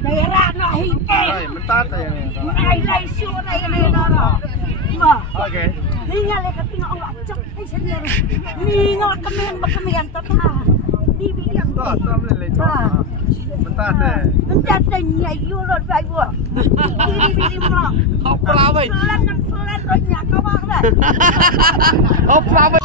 Daerah nak hidup. Mentat ya. Ai syur ai nara. Ma. Okey. Dia lek tengok orang cak ai sendiri. Ni ngak kemen tata. Di bilang tu. Mentat ya. Mentat nya yo rot bai bu. Di bilang mak. Apa wei? Selan rotnya kawak dah. Apa wei?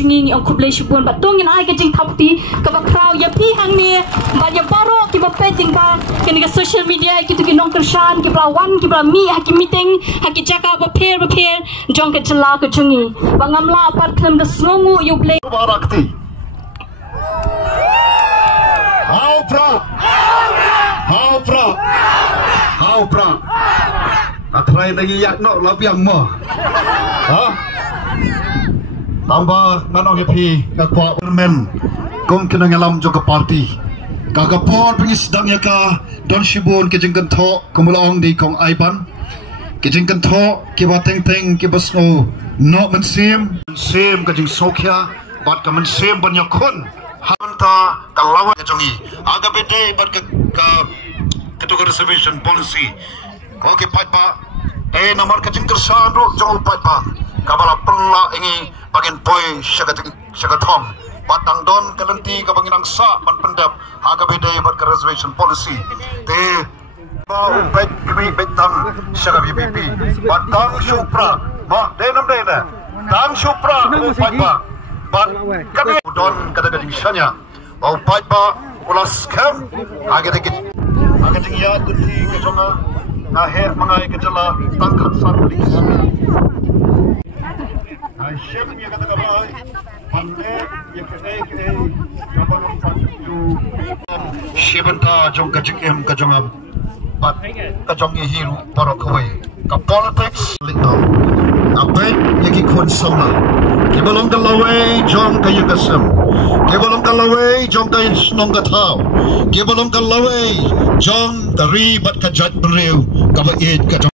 Jingïalang kublai shubun batong yang ai kejing thapti kaba crowd ya pi hang ni ba ya baro ki ba peting ba kini ka social media ki tu ki nong kershan ki bla wan ki bla mi ha ki meeting ha ki jaka ba pher jong ke chala ke jungi ba ngamla par khlem da snongu yu blai barakti how pra atrai lagi yak no labiang mo ha tambah nanong happy kakwa men kong kinangalam juga party kakapor pengis sedang ka don shibun kejengkan tho kumulaong di kong aiban kejengkan tho kiba teng kiba snow no mensim kejeng sokya bat ka mensim banyak kon hanta kalawa kejongi aga bete bat ka ketua reservation policy oke Paidbah nomor kejeng kersan ro jong Paidbah kabala pella ingi bagian boy syagathom batang don kalenti ka banginang sa man pendap aga bede bat ka reservation policy te ba upet kami betang syaga BBP batang supra ma denam dena tang supra Paidbah bat kami don kada gading syanya ba Paidbah ulas kam aga jingya kunti ke jonga ngaher mangai ke jala tangkat sarli chef ni kata kabai pande ye kene kabanam patu shebanta jong kajing kajong bat kajong ye hiru para khoi ka politics lito ape ye ki khon somla ke bolong kalawe jong kaye kasam ke bolong kalawe jong kaye snong ka thau ke bolong kalawe jong kari bat ka jat breu ka ba ye ka